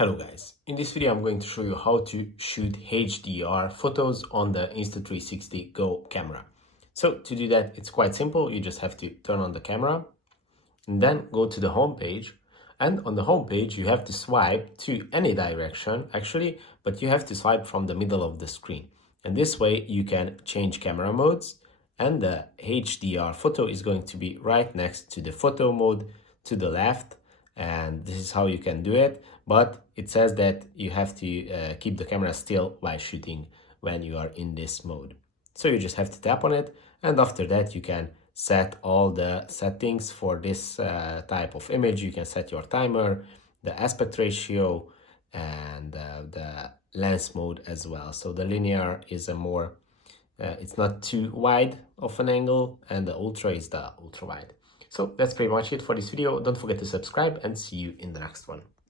Hello guys, in this video I'm going to show you how to shoot HDR photos on the Insta360 Go camera. So to do that, it's quite simple. You just have to turn on the camera and then go to the home page. And on the home page, you have to swipe to any direction actually, but you have to swipe from the middle of the screen. And this way you can change camera modes, and the HDR photo is going to be right next to the photo mode to the left. And this is how you can do it, but it says that you have to keep the camera still while shooting when you are in this mode. So you just have to tap on it, and after that you can set all the settings for this type of image. You can set your timer, the aspect ratio, and the lens mode as well. So the linear is a more it's not too wide of an angle, and the ultra is the ultra wide. So that's pretty much it for this video. Don't forget to subscribe and see you in the next one.